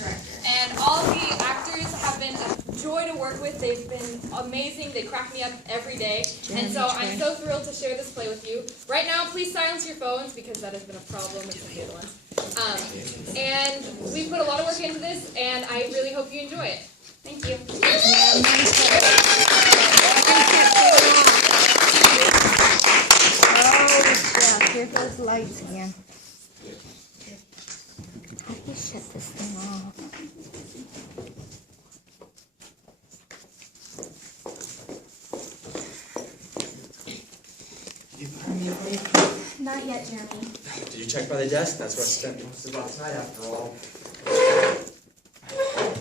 director. And all the actors have been a joy to work with. They've been amazing. They crack me up every day. And so I'm so thrilled to share this play with you. Right now, please silence your phones because that has been a problem with some of the other ones. And we put a lot of work into this, and I really hope you enjoy it. Thank you. Oh, here goes lights again. How do you shut this thing off? You find me anybody? Not yet, Jeremy. Did you check by the desk? That's where I spent most of last night after all.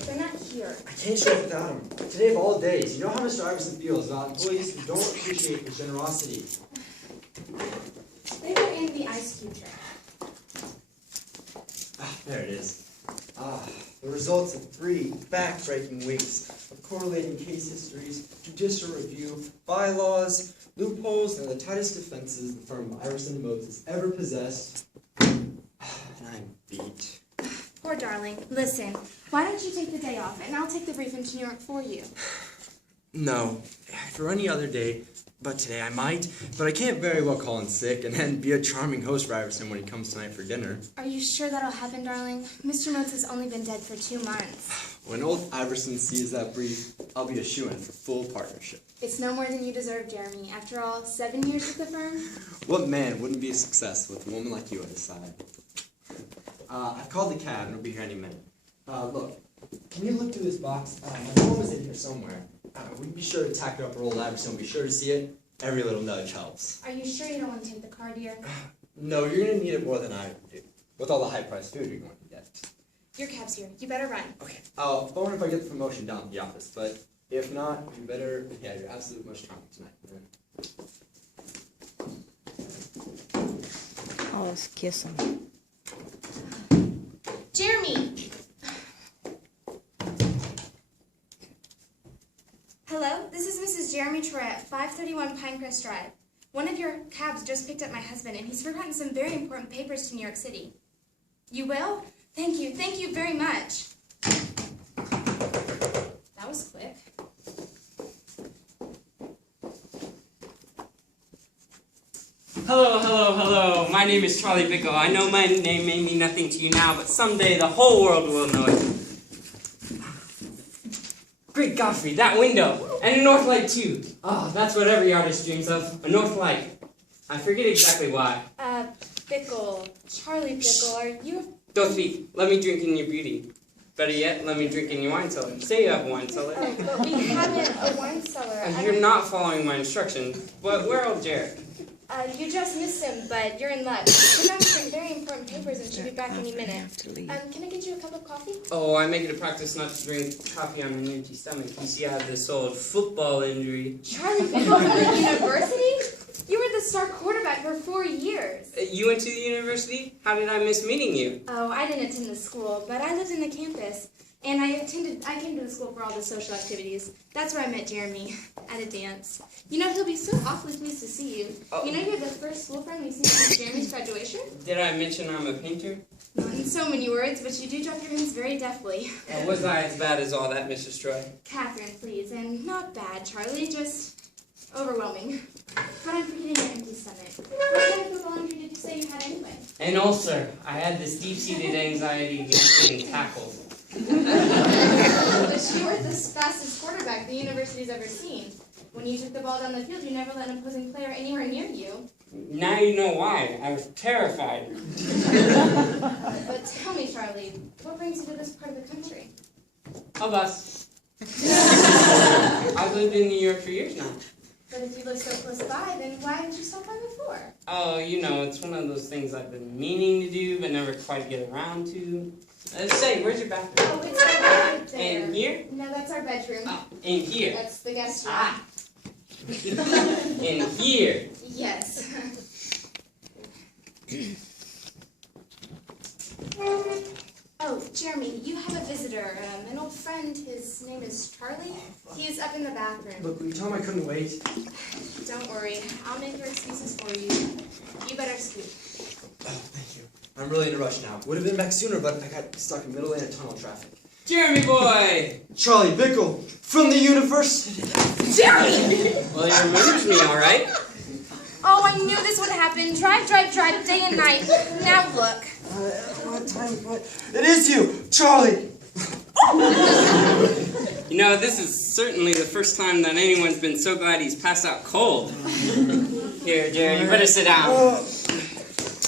They're not here. I can't show up without him. Today of all days, you know how Mr. Iverson feels about employees who don't appreciate his generosity. They were in the ice cube tray. There it is. The results of 3 back-breaking weeks of correlating case histories, judicial review, bylaws, loopholes, and the tightest defenses the firm of Iverson and Motes has ever possessed. And I'm beat. Poor darling. Listen, why don't you take the day off, and I'll take the brief into New York for you. No, for any other day, but today I might. But I can't very well call in sick and then be a charming host for Iverson when he comes tonight for dinner. Are you sure that'll happen, darling? Mr. Motes has only been dead for 2 months. When old Iverson sees that brief, I'll be a shoo-in for full partnership. It's no more than you deserve, Jeremy. After all, 7 years with the firm? What man wouldn't be a success with a woman like you at his side? I've called the cab and it'll be here any minute. Look, can you look through this box? My phone is in here somewhere. Will you be sure to tack it up for old Iverson? Be sure to see it. Every little nudge helps. Are you sure you don't want to take the car, dear? No, you're going to need it more than I do. With all the high-priced food you're going to get. Your cab's here. You better run. Okay. I'll phone if I get the promotion down at the office, but if not, you better, yeah, you're absolutely most charming tonight. Oh, let's kiss him. Jeremy! Hello, this is Mrs. Jeremy Tourette, 531 Pinecrest Drive. One of your cabs just picked up my husband, and he's forgotten some very important papers to New York City. You will? Thank you very much. That was quick. Hello. My name is Charlie Bickle. I know my name may mean nothing to you now, but someday the whole world will know it. Great Godfrey, that window! And a north light, too. Oh, that's what every artist dreams of. A north light. I forget exactly why. Bickle. Charlie Bickle, are you... Don't speak. Let me drink in your beauty. Better yet, let me drink in your wine cellar. Say you have a wine cellar. Oh, but we haven't a wine cellar. You're not following my instructions. But where old Jared? You just missed him, but you're in luck. He's got some very important papers and should be back any minute. Can I get you a cup of coffee? Oh, I make it a practice not to drink coffee on an empty stomach. You see, I have this old football injury. Charlie Bickle from the university? You were the star quarterback for 4 years. You went to the university? How did I miss meeting you? Oh, I didn't attend the school, but I lived in the campus. And I came to the school for all the social activities. That's where I met Jeremy, at a dance. You know, he'll be so awfully pleased to see you. Oh. You know you're the first school friend we've seen since Jeremy's graduation? Did I mention I'm a painter? Not in so many words, but you do drop your hints very deftly. Was I as bad as all that, Mrs. Troy? Catherine, please. And not bad, Charlie, just overwhelming. But I'm forgetting your empty stomach. What kind of football injury did you say you had anyway? An ulcer. I had this deep-seated anxiety against getting tackled. But you were the fastest quarterback the university's ever seen. When you took the ball down the field, you never let an opposing player anywhere near you. Now you know why. I was terrified. But tell me, Charlie, what brings you to this part of the country? A bus. I've lived in New York for years now. But if you live so close by, then why didn't you stop by before? Oh, you know, it's one of those things I've been meaning to do, but never quite get around to. Say, where's your bathroom? Oh, it's right there. In here? No, that's our bedroom. Oh, in here. That's the guest room. Ah. In here. Yes. Oh, Jeremy, you have a visitor, an old friend. His name is Charlie. He's up in the bathroom. Look, will you tell him I couldn't wait? Don't worry. I'll make your excuses for you. You better scoot. Oh, thank you. I'm really in a rush now. Would have been back sooner, but I got stuck in middle lane of tunnel traffic. Jeremy boy! Charlie Bickle from the university. Jeremy! Well, he remembers me, all right. Oh, I knew this would happen. Drive, day and night. Now look. What time? What? It is you, Charlie. You know, this is certainly the first time that anyone's been so glad he's passed out cold. Here, Jerry, you better sit down.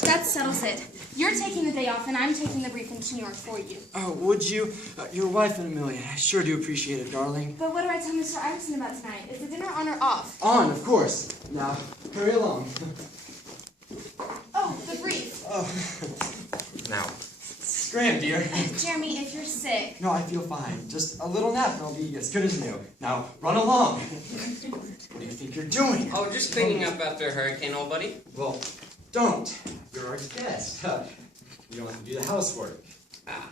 That settles it. You're taking the day off, and I'm taking the briefing to New York for you. Oh, would you? Your wife and Amelia. I sure do appreciate it, darling. But what do I tell Mr. Iverson about tonight? Is the dinner on or off? On, of course. Now, hurry along. Oh, the brief. Oh. Now, scram, dear. Jeremy, if you're sick. No, I feel fine. Just a little nap and I'll be as good as new. Now, run along. What do you think you're doing? Oh, just cleaning up after a hurricane, old buddy. Well, don't. You're our guest. You don't have to do the housework. Ah.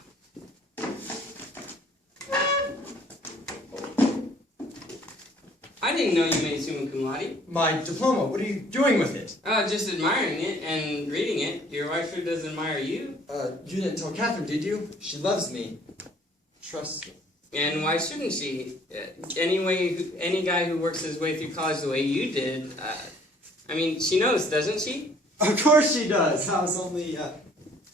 I didn't know you made summa cum laude. My diploma, what are you doing with it? Just admiring it and reading it. Your wife sure does admire you. You didn't tell Catherine, did you? She loves me. Trust me. And why shouldn't she? Any guy who works his way through college the way you did, I mean, she knows, doesn't she? Of course she does. I was only,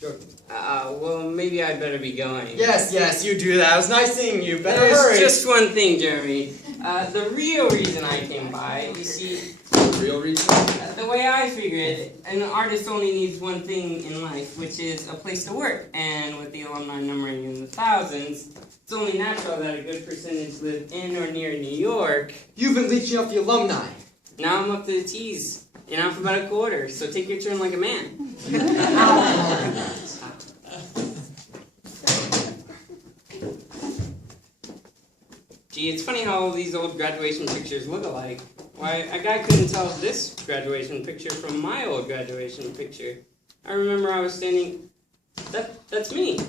joking. Well, maybe I'd better be going. Yes, you do that. It was nice seeing you. Better There's hurry. just one thing, Jeremy. The real reason I came by, you see, Real reason? the way I figure it, an artist only needs one thing in life, which is a place to work. And with the alumni numbering in the thousands, it's only natural that a good percentage live in or near New York. You've been leeching off the alumni. Now I'm up to the T's in alphabetical order, so take your turn like a man. Gee, it's funny how all these old graduation pictures look alike. Why, a guy couldn't tell this graduation picture from my old graduation picture. I remember I was standing... That's me.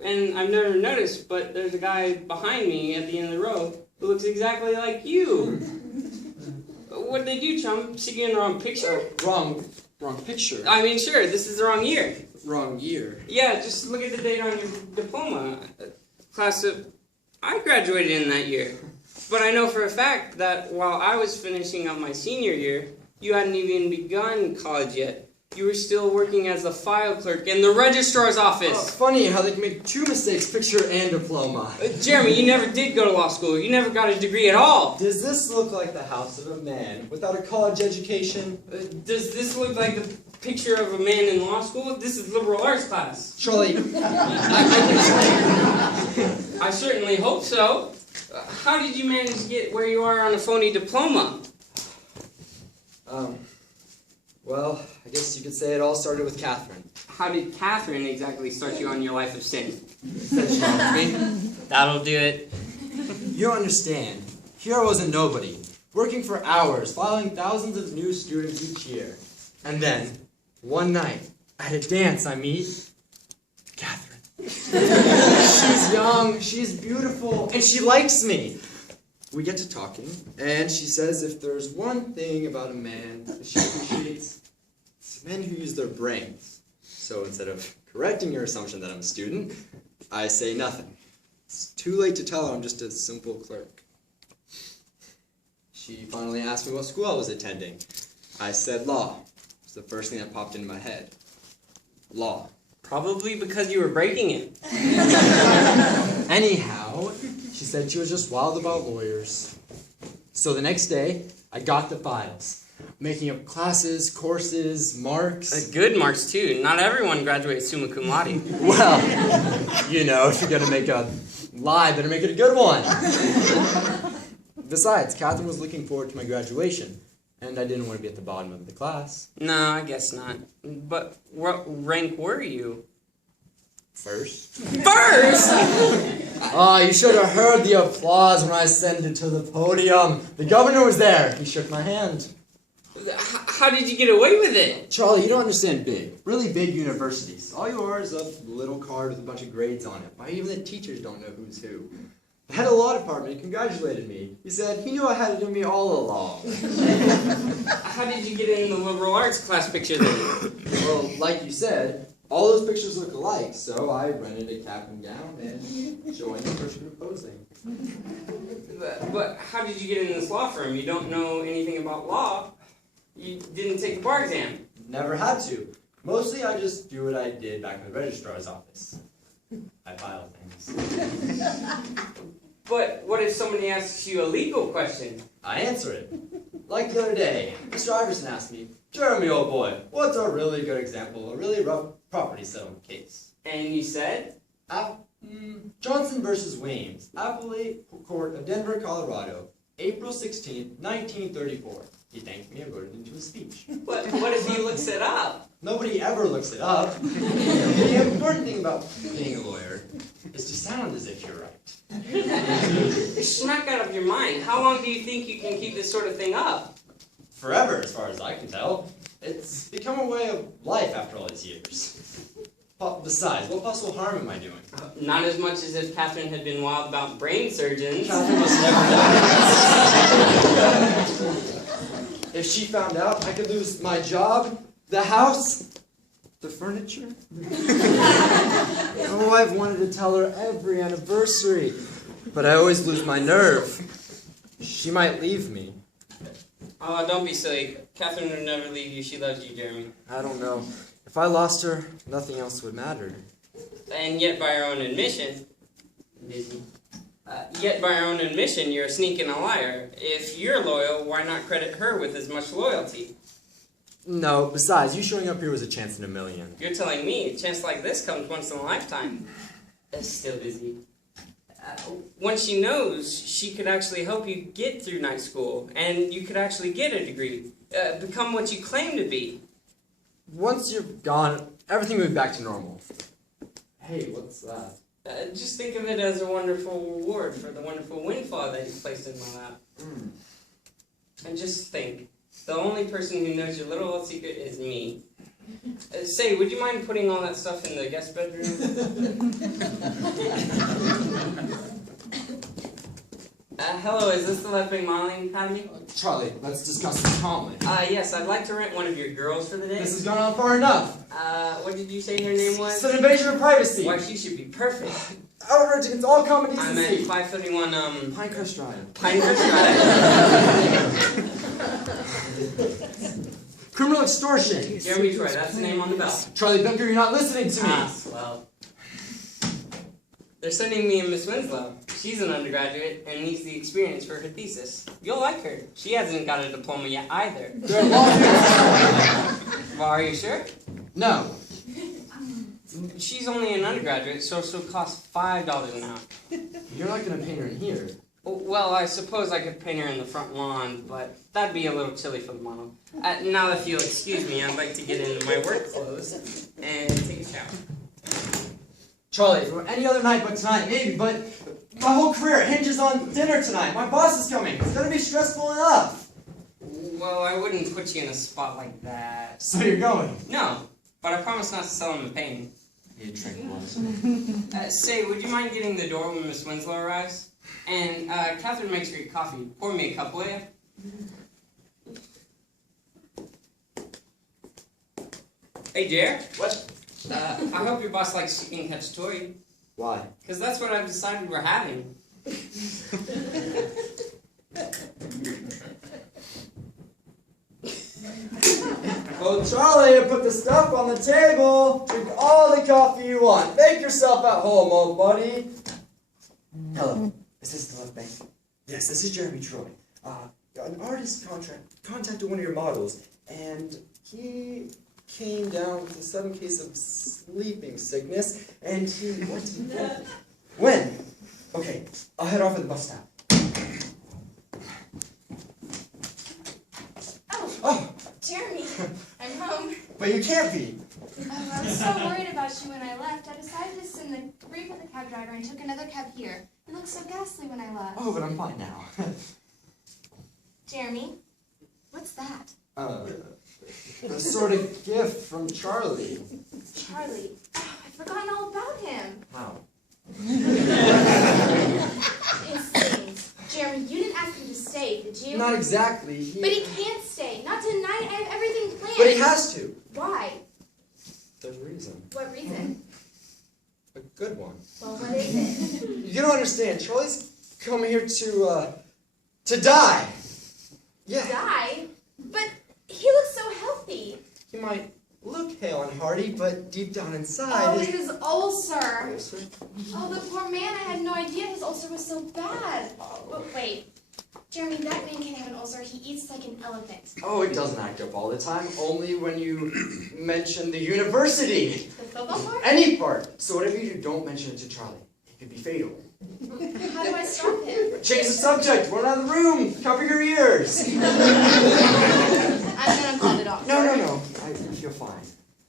And I've never noticed, but there's a guy behind me at the end of the row who looks exactly like you. What did they do, chum? Stick you in the wrong picture? Wrong picture. I mean, sure, this is the wrong year. Wrong year. Yeah, just look at the date on your diploma. Class of... I graduated in that year. But I know for a fact that while I was finishing up my senior year, you hadn't even begun college yet. You were still working as a file clerk in the registrar's office. Funny how they can make two mistakes, picture and diploma. Jeremy, you never did go to law school. You never got a degree at all. Does this look like the house of a man without a college education? Does this look like the picture of a man in law school? This is liberal arts class. Charlie, I certainly hope so. How did you manage to get where you are on a phony diploma? Well, I guess you could say it all started with Catherine. How did Catherine exactly start you on your life of sin? Said she loved me. That'll do it. You don't understand. Here I was a nobody, working for hours, following thousands of new students each year. And then, one night, at a dance, I meet Catherine. She's young, she's beautiful, and she likes me. We get to talking, and she says if there's one thing about a man that she appreciates, it's men who use their brains. So instead of correcting your assumption that I'm a student, I say nothing. It's too late to tell her I'm just a simple clerk. She finally asked me what school I was attending. I said law. It's the first thing that popped into my head. Law. Probably because you were breaking it. Anyhow, she said she was just wild about lawyers. So the next day, I got the files. Making up classes, courses, marks. Good marks, too. Not everyone graduates summa cum laude. Well, you know, if you're going to make a lie, better make it a good one. Besides, Catherine was looking forward to my graduation, and I didn't want to be at the bottom of the class. No, I guess not. But what rank were you? First? First?! Oh, you should have heard the applause when I ascended to the podium. The governor was there. He shook my hand. How did you get away with it? Charlie, you don't understand big. Really big universities. All you are is a little card with a bunch of grades on it. Why even the teachers don't know who's who. The head of the law department congratulated me. He said he knew I had it in me all along. How did you get in the liberal arts class picture then? Well, like you said, All those pictures look alike, so I rented a cap and gown and joined the first group posing. But how did you get in this law firm? You don't know anything about law. You didn't take the bar exam. Never had to. Mostly I just do what I did back in the registrar's office. I file things. But what if somebody asks you a legal question? I answer it. Like the other day, Mr. Iverson asked me, "Jeremy, old boy, what's a really good example of a really rough property settlement case?" And you said? Johnson versus Weems, Appellate Court of Denver, Colorado, April 16, 1934. He thanked me and wrote it into his speech. But what if he looks it up? Nobody ever looks it up. The important thing about being a lawyer is to sound as if you're right. Smack out of your mind. How long do you think you can keep this sort of thing up? Forever, as far as I can tell. It's become a way of life after all these years. Besides, what possible harm am I doing? Not as much as if Catherine had been wild about brain surgeons. Catherine must never know. If she found out, I could lose my job, the house, the furniture. Oh, I've wanted to tell her every anniversary, but I always lose my nerve. She might leave me. Oh, don't be silly. Catherine would never leave you. She loves you, Jeremy. I don't know. If I lost her, nothing else would matter. And yet, by your own admission, you're a sneak and a liar. If you're loyal, why not credit her with as much loyalty? No, besides, you showing up here was a chance in a million. You're telling me a chance like this comes once in a lifetime. That's still busy. Once she knows, she could actually help you get through night school, and you could actually get a degree, become what you claim to be. Once you're gone, everything will be back to normal. Hey, what's that? Just think of it as a wonderful reward for the wonderful windfall that you placed in my lap. And just think, the only person who knows your little old secret is me. Say, would you mind putting all that stuff in the guest bedroom? Hello, is this the Left Wing Modeling Academy? Charlie, let's discuss this calmly. Yes, I'd like to rent one of your girls for the day. This has gone on far enough. What did you say her name was? It's an invasion of privacy. Why, she should be perfect. Outrage against all common I'm decency. at 531, Pinecrest Drive. Pinecrest Drive. Criminal extortion. Jeremy Troy, that's the name on the bell. Charlie Bunker, you're not listening to me. Well. They're sending me a Miss Winslow. She's an undergraduate and needs the experience for her thesis. You'll like her. She hasn't got a diploma yet either. There are lawsuits. Well, are you sure? No. She's only an undergraduate, so she'll cost $5 an hour. You're not going to paint her in here. Well, I suppose I could paint her in the front lawn, but that'd be a little chilly for the model. Now, if you'll excuse me, I'd like to get into my work clothes and take a shower. Charlie, for any other night but tonight, maybe, but my whole career hinges on dinner tonight. My boss is coming. It's going to be stressful enough. Well, I wouldn't put you in a spot like that. So you're going? No, but I promise not to sell him a painting. You drink once. Say, would you mind getting the door when Miss Winslow arrives? And Catherine makes great coffee. Pour me a cup, will you? Hey, Jer. What? I hope your boss likes chicken cacciatore. Why? Because that's what I've decided we're having. Well, Charlie, put the stuff on the table. Drink all the coffee you want. Make yourself at home, old buddy. Hello. Is this the left bank? Yes, this is Jeremy Troy. An artist contacted one of your models, and he came down with a sudden case of sleeping sickness, and he... What? When? Okay, I'll head off at the bus stop. Oh! Jeremy, I'm home. But you can't be! Oh, I was so worried about you when I left. I decided to send the brief with the cab driver and took another cab here. You looked so ghastly when I left. Oh, but I'm fine now. Jeremy, what's that? A sort of gift from Charlie. Charlie. Oh, I'd forgotten all about him. How? It stings. Jeremy, you didn't ask him to stay, did you? Not exactly. But he can't stay. Not tonight. I have everything planned. But he has to. Why? There's a reason. What good one. Well, what is it? You don't understand. Charlie's come here to die. Yeah. Die? But he looks so healthy. He might look hale and hearty, but deep down inside... Oh, his ulcer. Ulcer? Oh, the poor man. I had no idea his ulcer was so bad. But wait. Jeremy, that man can't have an ulcer. He eats like an elephant. Oh, it doesn't act up all the time. Only when you mention the university. The football part? Any part. So whatever you do, don't mention it to Charlie. It could be fatal. How do I stop him? Change the subject. Run out of the room. Cover your ears. I'm gonna call the doctor. No. I feel fine.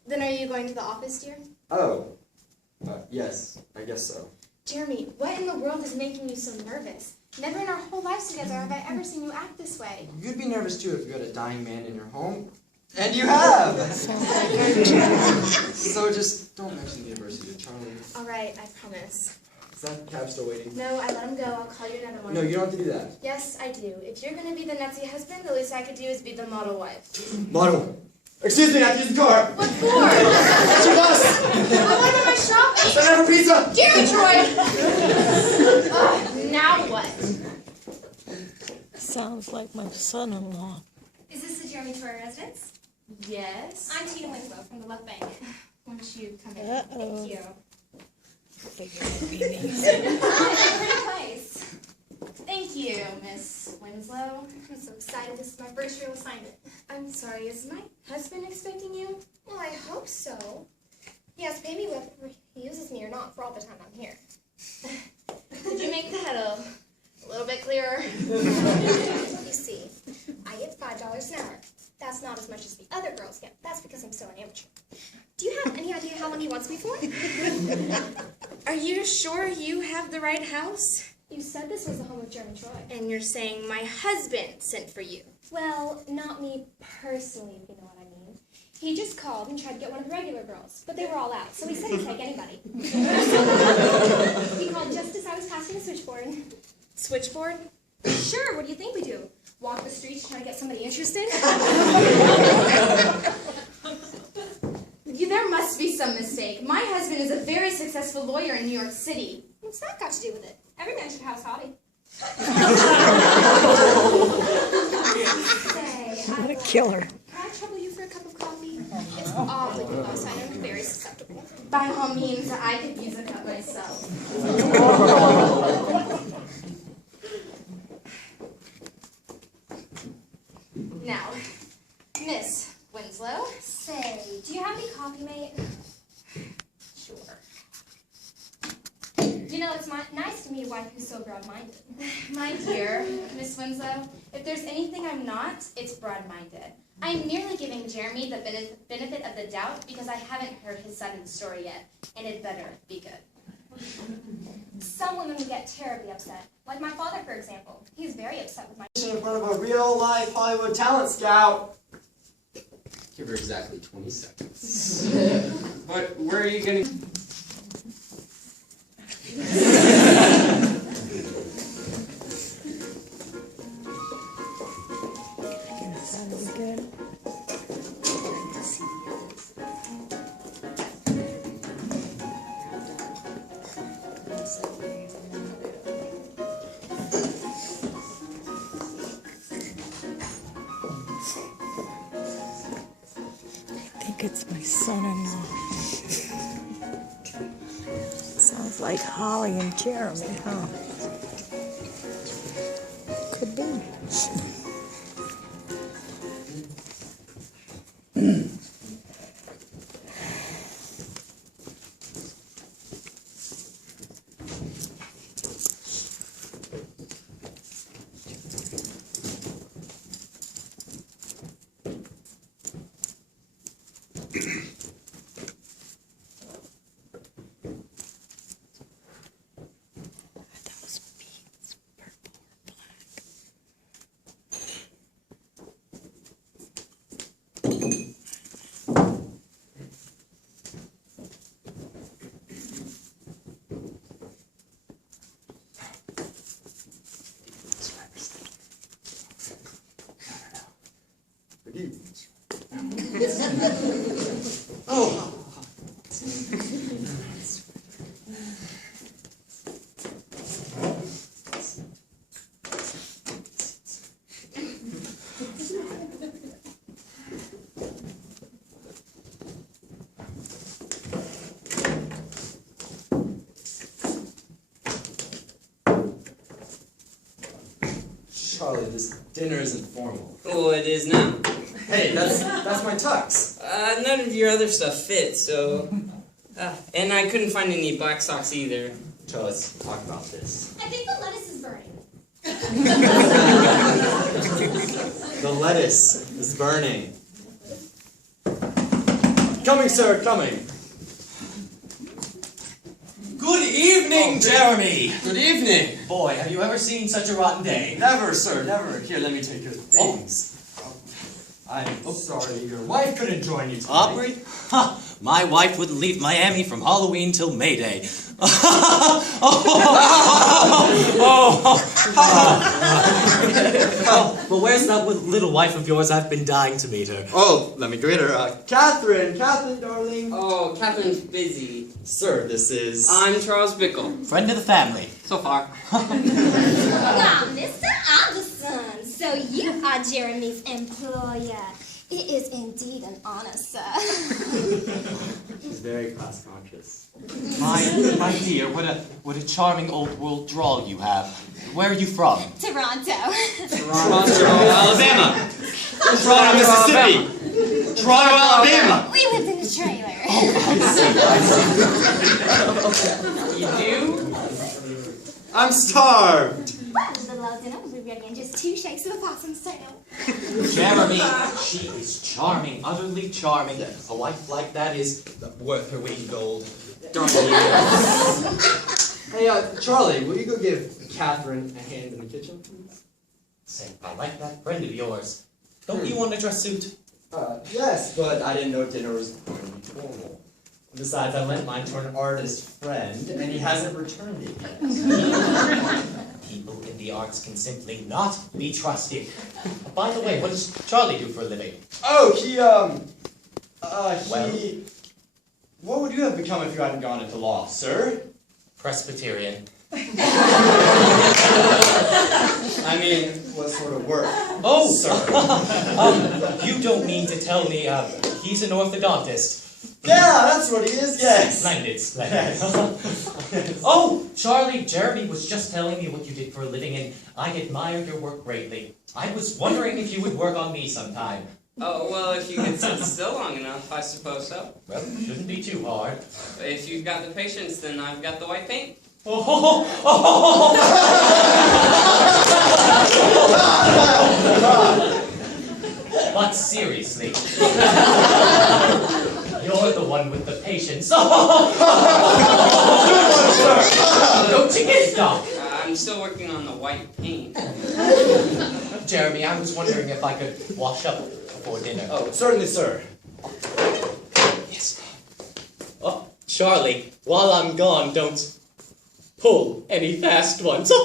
Then are you going to the office, dear? Oh. Yes. I guess so. Jeremy, what in the world is making you so nervous? Never in our whole lives together have I ever seen you act this way. You'd be nervous too if you had a dying man in your home. And you have! Sounds like our Jeremy. So just don't mention the university to Charlie. All right, I promise. Is that cab still waiting? No, I let him go. I'll call you another one. No, you don't have to do that. Yes, I do. If you're going to be the Nazi husband, the least I could do is be the model wife. Model. Excuse me, not to use the car. What for? It's your bus. But what about my shopping? Send her for pizza. Damn it, Troy! Ugh, now what? Sounds like my son-in-law. Is this the Jeremy Troy residence? Yes. I'm Tina Winslow from the left bank. Won't you come in? Uh-oh. Thank you. Figured it'd be me. Pretty place. Thank you, Miss Winslow. I'm so excited. This is my first real assignment. I'm sorry, is my husband expecting you? Well, I hope so. He has to pay me whether he uses me or not for all the time I'm here. Could you make that a little bit clearer? You see, I get $5 an hour. That's not as much as the other girls get. That's because I'm still an amateur. Do you have any idea how long he wants me for? Are you sure you have the right house? You said this was the home of Jeremy Troy. And you're saying my husband sent for you? Well, not me personally, if you know what I mean. He just called and tried to get one of the regular girls, but they were all out, so he said he'd take anybody. He called just as I was passing the switchboard. Switchboard? Sure, what do you think we do? Walk the streets trying to get somebody interested? There must be some mistake. My husband is a very successful lawyer in New York City. What's that got to do with it? Every man should have his hobby. Say, What a killer. can I trouble you for a cup of coffee? It's awfully close. I am very susceptible. By all means, I could use a cup myself. Now, Miss Winslow. Say, do you have any coffee, mate? Sure. You know, it's nice to meet a wife who's so broad-minded. My dear, Miss Winslow, if there's anything I'm not, it's broad-minded. I'm merely giving Jeremy the benefit of the doubt because I haven't heard his side of the story yet, and it better be good. Some women would get terribly upset, like my father, for example. He's very upset with my... In front of a real-life Hollywood talent scout. Give her exactly 20 seconds. But where are you gonna? Sounds good. I think it's my son-in-law. Sounds like Holly and Jeremy, huh? Could be. Those beads, purple or black. Oh. Charlie, this dinner isn't formal. Oh, it is now. Hey, that's my tux. None of your other stuff fits, so... and I couldn't find any black socks either. Charlie, let's talk about this. I think the lettuce is burning. The lettuce is burning. Coming, sir, coming. Good evening, Jeremy! Good evening. Boy, have you ever seen such a rotten day? Never, sir, never. Here, let me take your things. I'm sorry, your wife couldn't join you tonight. Aubrey? Ha! My wife wouldn't leave Miami from Halloween till May Day. But where's that little wife of yours? I've been dying to meet her. Oh, let me greet her. Catherine, darling. Oh, Catherine's busy. Sir, this is... I'm Charles Bickle. Friend of the family. So far. Now, Mr. Iverson, so you are Jeremy's employer. It is indeed an honor, sir. She's very class conscious. My dear, what a charming old world drawl you have. Where are you from? Toronto. Toronto, Alabama. Toronto, Mississippi. Toronto, Alabama. We lived in a trailer. You do? I'm starved. Well, the love dinner will be ready in just 2 shakes of a possum's tail. Jeremy, she is charming, utterly charming. A wife like that is worth her weight in gold. Darn you. Hey, Charlie, will you go give Catherine a hand in the kitchen, please? Say, I like that friend of yours. Don't you want a dress suit? Yes, but I didn't know dinner was going to be formal. Besides, I lent mine to an artist friend, and he hasn't returned it yet. People in the arts can simply not be trusted. By the way, what does Charlie do for a living? Oh, Well? What would you have become if you hadn't gone into law, sir? Presbyterian. I mean, what sort of work? Oh, sir. You don't mean to tell me he's an orthodontist. Yeah, that's what he is, yes. Splendid, splendid. Oh, Charlie, Jeremy was just telling me what you did for a living, and I admire your work greatly. I was wondering if you would work on me sometime. Oh, well, if you could sit still long enough, I suppose so. Well, shouldn't be too hard. If you've got the patience, then I've got the white paint. But seriously, you're the one with the patience. Don't you get stuck? I'm still working on the white paint. Jeremy, I was wondering if I could wash up before dinner. Oh, certainly, sir. Yes. Oh, Charlie, while I'm gone, don't pull any fast ones. Is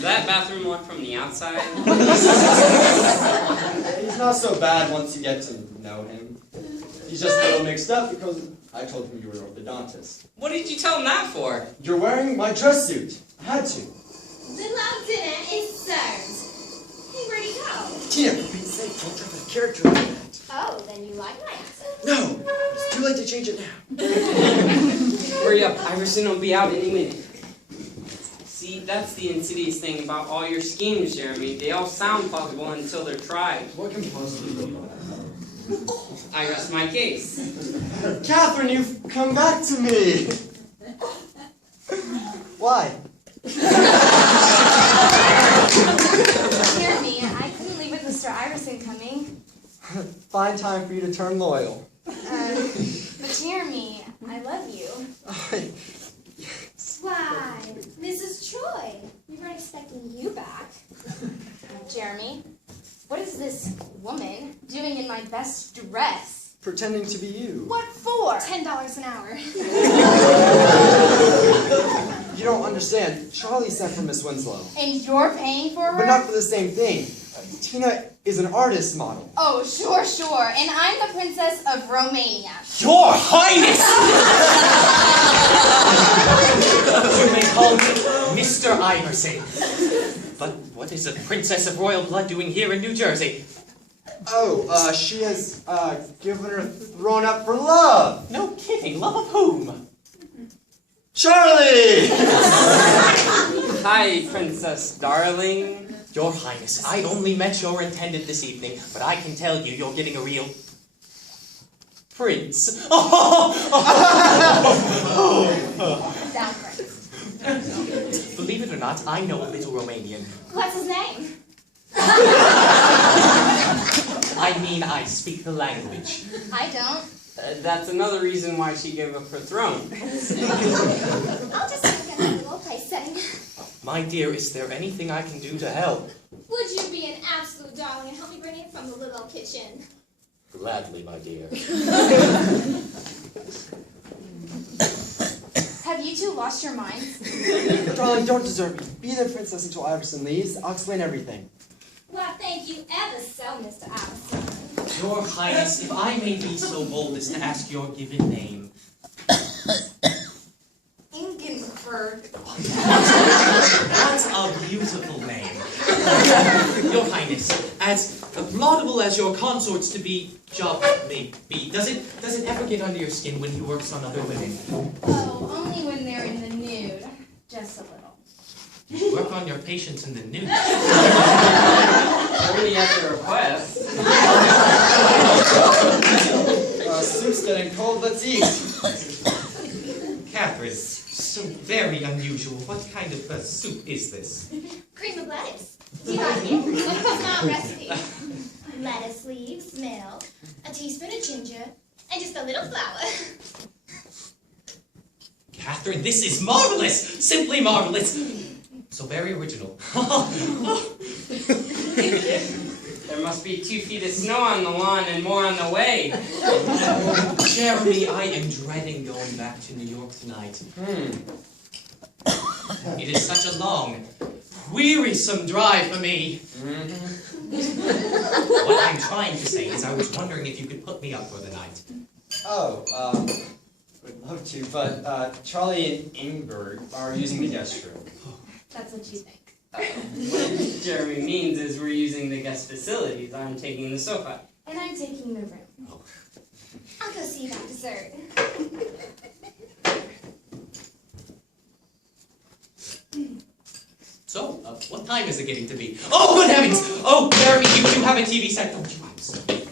that bathroom locked from the outside? He's not so bad once you get to know him. He's just a little mixed up because I told him you were an orthodontist. What did you tell him that for? You're wearing my dress suit. I had to. The love dinner is served. Hey, where'd he go? Tina, for Pete's sake, don't drop a character like that. Oh, then you like my accent? No, it's too late to change it now. Hurry up, Iverson will be out any minute. See, that's the insidious thing about all your schemes, Jeremy. They all sound plausible until they're tried. What can possibly go wrong? I rest my case. Catherine, you've come back to me. Why? Jeremy, I couldn't leave with Mr. Iverson coming. Fine time for you to turn loyal. But Jeremy, I love you. Why, Mrs. Troy, we weren't expecting you back. Jeremy, what is this woman doing in my best dress? Pretending to be you. What for? $10 an hour. You don't understand. Charlie sent for Miss Winslow. And you're paying for her? But not for the same thing. Tina is an artist model. Oh, sure. And I'm the Princess of Romania. Your Highness! You may call me Mr. Iverson. But what is a princess of royal blood doing here in New Jersey? Oh, she has, given her thrown up for love. No kidding. Love of whom? Charlie! Hi, Princess Darling. Your Highness, I only met your intended this evening, but I can tell you you're getting a real prince. Down, Prince. Believe it or not, I know a little Romanian. What's his name? I mean, I speak the language. I don't. That's another reason why she gave up her throne. I'll just look at my little place setting. My dear, is there anything I can do to help? Would you be an absolute darling and help me bring it from the little kitchen? Gladly, my dear. Have you two lost your minds? Darling, don't desert me. Be the princess until Iverson leaves. I'll explain everything. Well, thank you ever so, Mr. Iverson. Your Highness, if I may be so bold as to ask your given name. Ingenberg. That's a beautiful name. Your Highness, as laudable as your consort's to be job may be, does it ever get under your skin when he works on other women? Oh, only when they're in the nude. Just a little. You work on your patients in the nude. Only at the request. Soup's getting cold, let's eat. Catherine, so very unusual. What kind of soup is this? Cream of lettuce. Do you like it? Small recipe. Lettuce leaves, milk, a teaspoon of ginger, and just a little flour. Catherine, this is marvelous! Simply marvelous! So very original. There must be 2 feet of snow on the lawn and more on the way. Jeremy, I am dreading going back to New York tonight. It is such a long, wearisome drive for me. What I'm trying to say is I was wondering if you could put me up for the night. Would love to, but Charlie and Ingberg are using the guest room. That's what you think. What Jeremy means is we're using the guest facilities. I'm taking the sofa. And I'm taking the room. I'll go see about dessert. So, what time is it getting to be? Oh, good heavens! Oh, Jeremy, you do have a TV set, don't you? I'm sorry.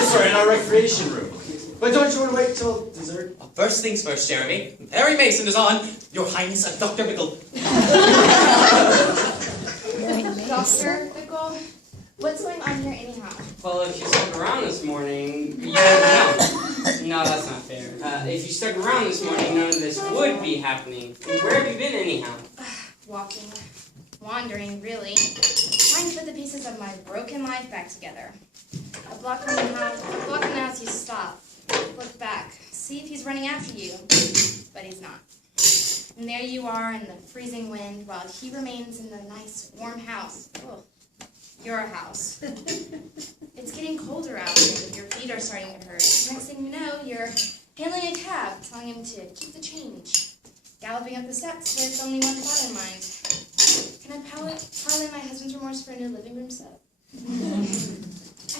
Sorry, in our recreation room. But don't you want to wait till dessert? First things first, Jeremy. Harry Mason is on. Your Highness, Dr. Bickle. Dr. Bickle, what's going on here anyhow? Well, if you stuck around this morning, you would know. No, that's not fair. If you stuck around this morning, none of this would be happening. Where have you been anyhow? Walking. Wandering, really. Trying to put the pieces of my broken life back together. A block from the house, you stop. Look back. See if he's running after you. But he's not. And there you are in the freezing wind while he remains in the nice, warm house. Oh, your house. It's getting colder out and your feet are starting to hurt. Next thing you know, you're hailing a cab, telling him to keep the change. Galloping up the steps with only one thought in mind. Can I parlay my husband's remorse for a new living room set? I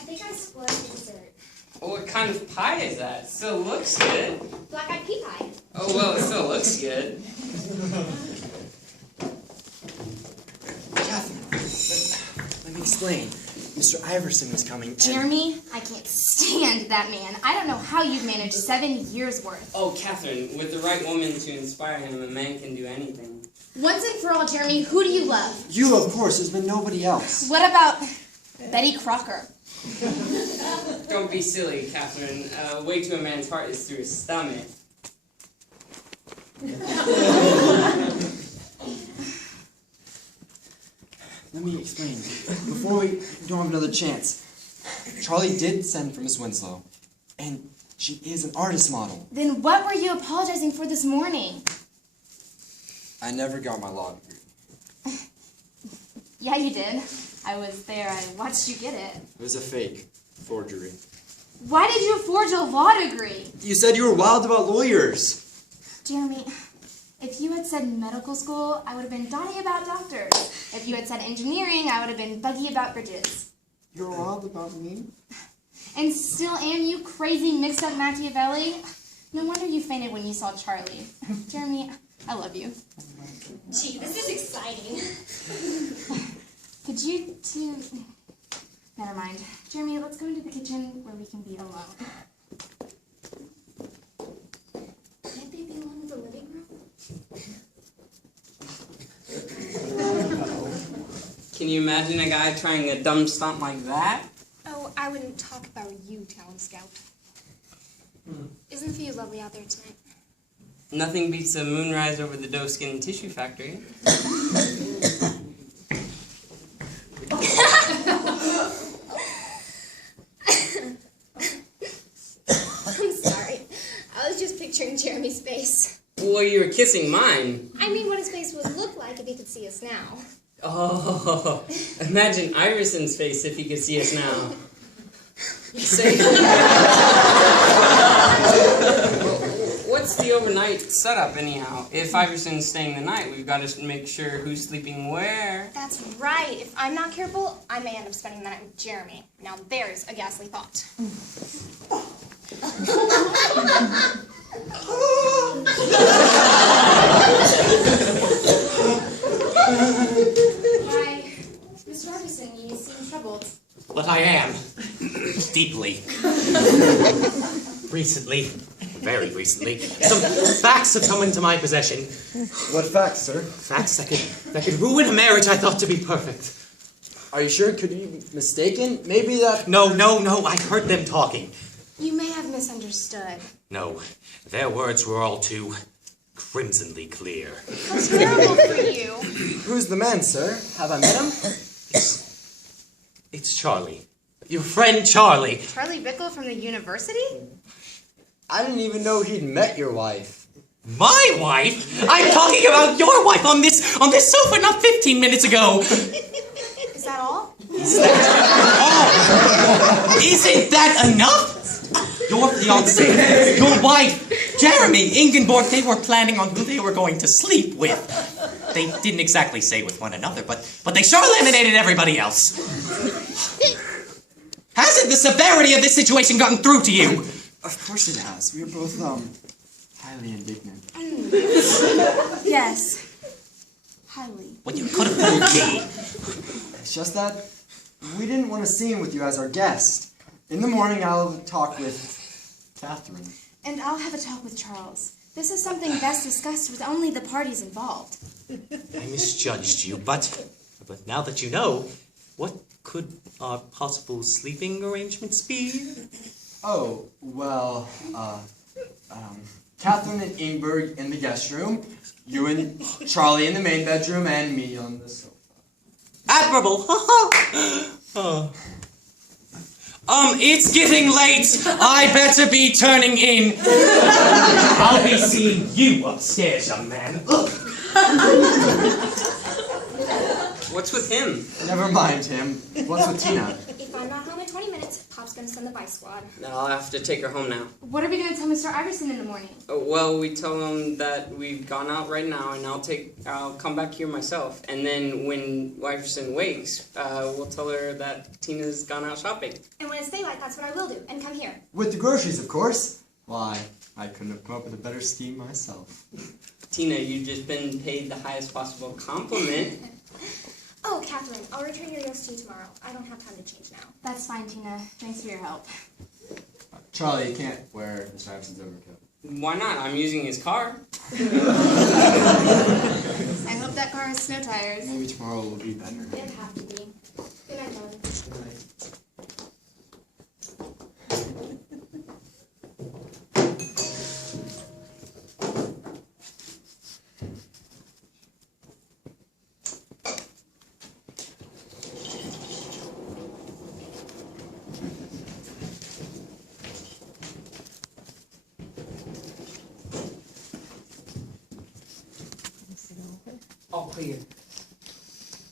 think I spoiled the dessert. Well, what kind of pie is that? It still looks good. Black-eyed pea pie. Oh, well, it still looks good. Catherine, let me explain. Mr. Iverson was coming and... Jeremy, I can't stand that man. I don't know how you've managed 7 years' worth. Oh, Catherine, with the right woman to inspire him, a man can do anything. Once and for all, Jeremy, who do you love? You, of course. There's been nobody else. What about Betty Crocker? Don't be silly, Catherine. Way to a man's heart is through his stomach. Let me explain. Before we don't have another chance. Charlie did send for Miss Winslow. And she is an artist model. Then what were you apologizing for this morning? I never got my law degree. Yeah, you did. I was there. I watched you get it. It was a fake. Forgery. Why did you forge a law degree? You said you were wild about lawyers. Jeremy, if you had said medical school, I would have been dotty about doctors. If you had said engineering, I would have been buggy about bridges. You're wild about me? And still am, you crazy mixed-up Machiavelli? No wonder you fainted when you saw Charlie. Jeremy, I love you. Gee, this is exciting. Could you two... Never mind. Jeremy, let's go into the kitchen where we can be alone. Can't they be alone in the living room? Can you imagine a guy trying a dumb stunt like that? Oh, I wouldn't talk about you, Talent Scout. Isn't the view lovely out there tonight? Nothing beats a moonrise over the doe-skin tissue factory. I'm sorry. I was just picturing Jeremy's face. Well, you were kissing mine. I mean, what his face would look like if he could see us now. Oh, imagine Iverson's face if he could see us now. Say, what's the overnight setup anyhow? If Iverson's staying the night, we've got to make sure who's sleeping where. That's right. If I'm not careful, I may end up spending the night with Jeremy. Now there's a ghastly thought. Hi. Mr. Iverson, you seem troubled. But I am. Deeply. Recently, very recently, some facts have come into my possession. What facts, sir? Facts that could ruin a marriage I thought to be perfect. Are you sure? Could you be mistaken? Maybe that... No, I heard them talking. You may have misunderstood. No, their words were all too crimsonly clear. How terrible for you. Who's the man, sir? Have I met him? It's Charlie. Your friend Charlie. Charlie Bickle from the university? I didn't even know he'd met your wife. My wife? I'm talking about your wife on this sofa not 15 minutes ago. Is that all? Isn't that enough? Your fiancé, your wife, Jeremy, Ingeborg, they were planning on who they were going to sleep with. They didn't exactly say with one another, but they sure eliminated everybody else. Hasn't the severity of this situation gotten through to you? Of course it has. We were both, highly indignant. Yes. Highly. Well, you could have told me. It's just that we didn't want to see him with you as our guest. In the morning, I'll talk with Catherine. And I'll have a talk with Charles. This is something best discussed with only the parties involved. I misjudged you, but now that you know, what could our possible sleeping arrangements be? Oh, well, Catherine and Ingberg in the guest room, you and Charlie in the main bedroom, and me on the sofa. Admirable! Oh. It's getting late. I better be turning in. I'll be seeing you upstairs, young man. What's with him? Never mind him. What's with Tina? If I'm not home in 20 minutes, Pop's gonna send the vice squad. I'll have to take her home now. What are we going to tell Mr. Iverson in the morning? Well, we tell him that we've gone out right now, and I'll come back here myself. And then when Iverson wakes, we'll tell her that Tina's gone out shopping. And when it's daylight, that's what I will do. And come here. With the groceries, of course. Why, I couldn't have come up with a better scheme myself. Tina, you've just been paid the highest possible compliment. Oh, Catherine, I'll return your yours to you tomorrow. I don't have time to change now. That's fine, Tina. Thanks for your help. Charlie, you can't wear Mr. Iverson's overcoat. Why not? I'm using his car. I hope that car has snow tires. Maybe tomorrow will be better. It'd have to be. Good night, darling. Good night. All clear.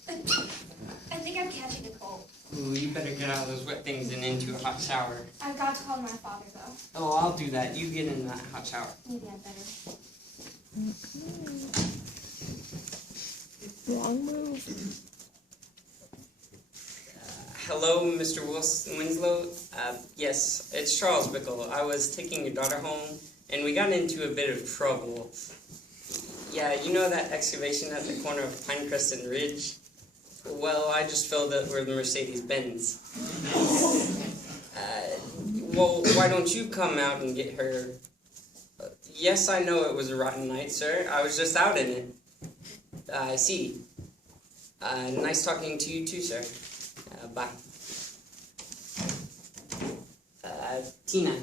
I think I'm catching a cold. Ooh, you better get out of those wet things and into a hot shower. I've got to call my father, though. Oh, I'll do that. You get in that hot shower. Maybe I better. Wrong move. Hello, Mr. Winslow. Yes, it's Charles Bickle. I was taking your daughter home, and we got into a bit of trouble. Yeah, you know that excavation at the corner of Pinecrest and Ridge? Well, I just filled it with Mercedes-Benz. Well, why don't you come out and get her? Yes, I know it was a rotten night, sir. I was just out in it. I see. Nice talking to you too, sir. Bye. Tina.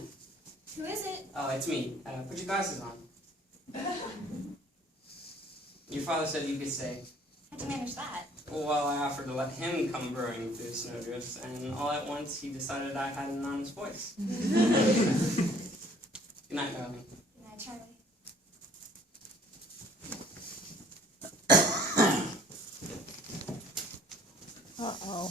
Who is it? Oh, it's me. Put your glasses on. Your father said you could stay. How'd you manage that? Well, I offered to let him come burrowing through snowdrifts, and all at once he decided I had an honest voice. Good night, darling. Good night, Charlie. Uh-oh.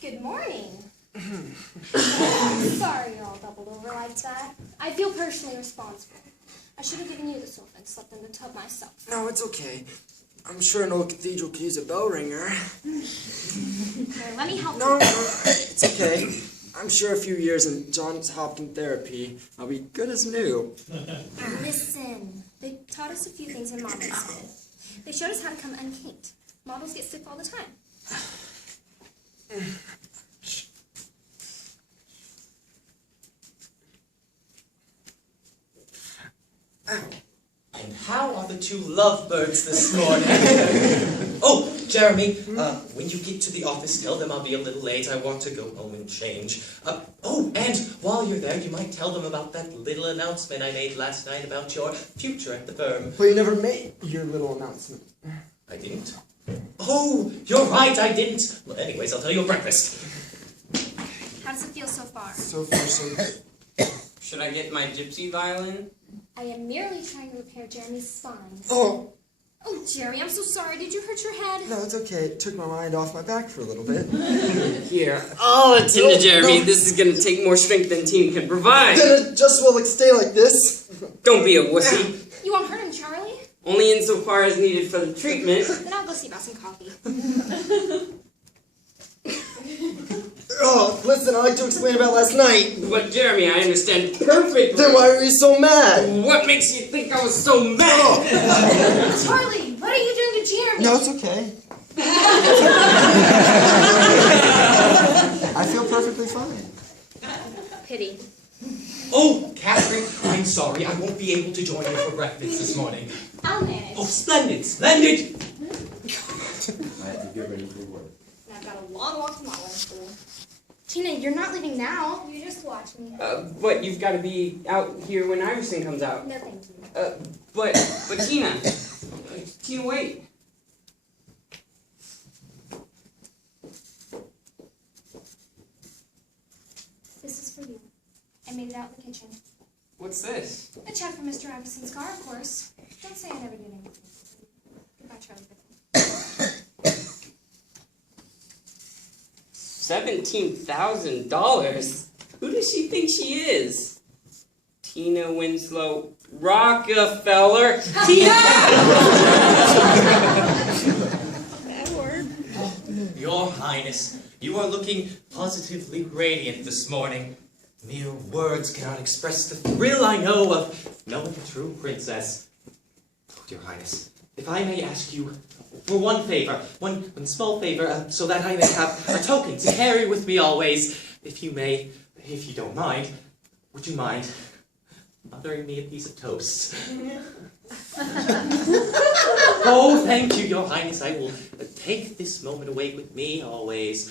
Good morning. Sorry you're all doubled over like that. I feel personally responsible. I should have given you the sofa and slept in the tub myself. No, it's okay. I'm sure an old cathedral could use a bell ringer. Here, let me help No, you. it's okay. I'm sure a few years in Johns Hopkins therapy, I'll be good as new. Listen, they taught us a few things in model school. They showed us how to come unkinked. Models get sick all the time. And how are the two lovebirds this morning? Oh, Jeremy, when you get to the office, tell them I'll be a little late. I want to go home and change. Oh, and while you're there, you might tell them about that little announcement I made last night about your future at the firm. Well, you never made your little announcement. I didn't? Oh, you're right, I didn't. Well, anyways, I'll tell you at breakfast. How does it feel so far? So far, so good. Should I get my gypsy violin? I am merely trying to repair Jeremy's spine. Oh, Oh, Jeremy, I'm so sorry. Did you hurt your head? no, it's okay. It took my mind off my back for a little bit. Here. I'll attend to Jeremy. No. This is gonna take more strength than Tina can provide. Then it just will stay like this. Don't be a wussy. You won't hurt him, Charlie. Only insofar as needed for the treatment. Then I'll go see about some coffee. Oh, listen, I'd like to explain about last night. But Jeremy, I understand perfectly. Then why were you so mad? What makes you think I was so mad? Oh. Charlie, what are you doing to Jeremy? No, it's okay. I feel perfectly fine. Pity. Oh, Catherine, I'm sorry. I won't be able to join you for breakfast this morning. I'll manage. Oh, splendid, splendid! I have to get ready for work. And I've got a long walk to modeling school. Tina, you're not leaving now. You just watch me. But you've got to be out here when Iverson comes out. No, thank you. But Tina, Tina, wait. This is for you. I made it out in the kitchen. What's this? A check for Mr. Iverson's car, of course. Don't say I never did anything. Goodbye, Charlie. $17,000? Who does she think she is? Tina Winslow Rockefeller. Tina! That word. Your Highness, You are looking positively radiant this morning. Mere words cannot express the thrill I know of knowing a true princess. Oh, Your Highness, if I may ask you for one favor, one small favor, so that I may have a token to carry with me always, if you don't mind, would you mind mothering me a piece of toast? Oh, thank you, Your Highness. I will take this moment away with me always.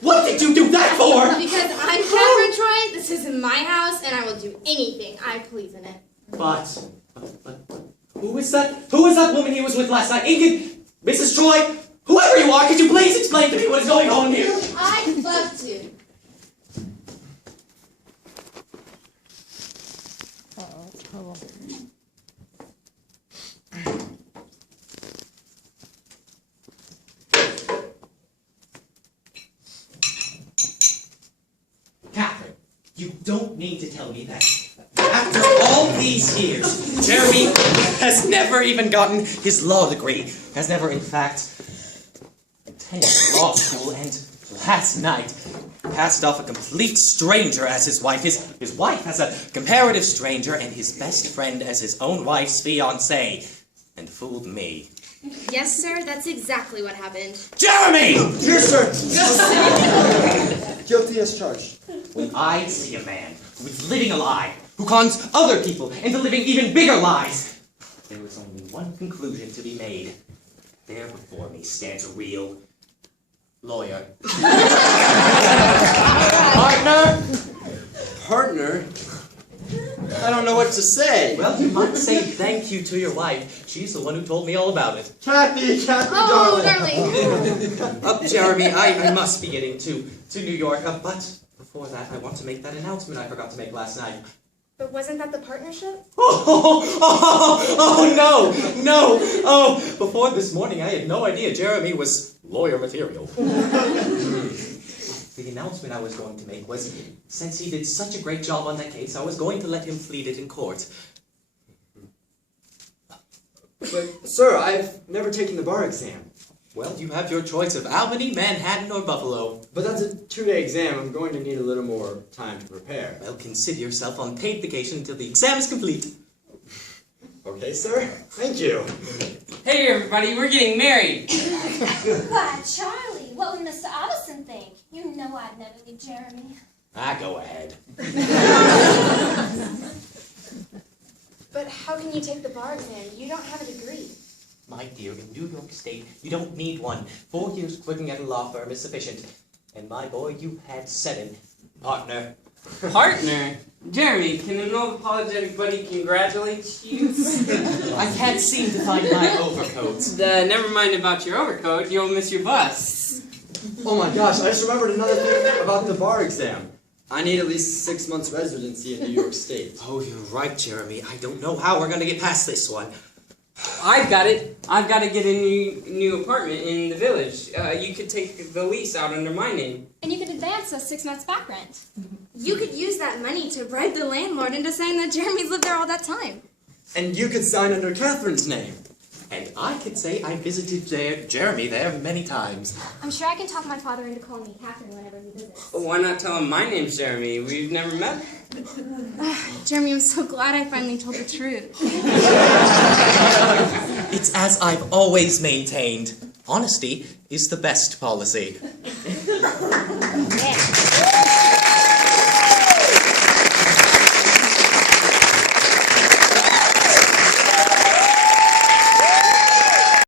What did you do that for? Because I'm Catherine Troy, this is my house, and I will do anything I please in it. But who is that? Who is that woman he was with last night? Ingrid, Mrs. Troy, whoever you are, could you please explain to me what is going on here? I'd love to. Uh-oh, trouble. Catherine, you don't need to tell me that. After all these years, Jeremy has never even gotten his law degree, has never, in fact, attended law school, and last night passed off a complete stranger as his wife, his wife as a comparative stranger, and his best friend as his own wife's fiancé, and fooled me. Yes, sir, that's exactly what happened. Jeremy! Yes, sir! Yes! Guilty as charged. When I see a man who is living a lie, who cons other people into living even bigger lies, there is only one conclusion to be made. There before me stands a real lawyer. Partner? Partner? I don't know what to say. Well, you might say thank you to your wife. She's the one who told me all about it. Kathy, Oh, darling. Jeremy, I must be getting to New York, but before that, I want to make that announcement I forgot to make last night. But wasn't that the partnership? No. Oh, before this morning, I had no idea Jeremy was lawyer material. The announcement I was going to make was, since he did such a great job on that case, I was going to let him plead it in court. But, sir, I've never taken the bar exam. Well, you have your choice of Albany, Manhattan, or Buffalo. But that's a 2-day exam. I'm going to need a little more time to prepare. Well, consider yourself on paid vacation until the exam is complete. Okay, sir. Thank you. Hey everybody, we're getting married. Why, Charlie, what would Mr. Iverson think? You know I'd never leave Jeremy. Go ahead. But how can you take the bar exam? You don't have a degree. My dear, in New York State, you don't need one. 4 years working at a law firm is sufficient. And my boy, you had 7. Partner. Partner? Jeremy, can an old apologetic buddy congratulate you? I can't seem to find my overcoat. Never mind about your overcoat, you'll miss your bus. Oh my gosh, I just remembered another thing about the bar exam. I need at least 6 months residency in New York State. Oh, you're right, Jeremy. I don't know how we're going to get past this one. I've got it. I've got to get a new apartment in the village. You could take the lease out under my name. And you could advance us 6 months back rent. You could use that money to bribe the landlord into saying that Jeremy's lived there all that time. And you could sign under Catherine's name. And I could say I visited Jeremy there many times. I'm sure I can talk my father into calling me Catherine whenever he visits. Why not tell him my name's Jeremy? We've never met. Jeremy, I'm so glad I finally told the truth. It's as I've always maintained. Honesty is the best policy. Yeah.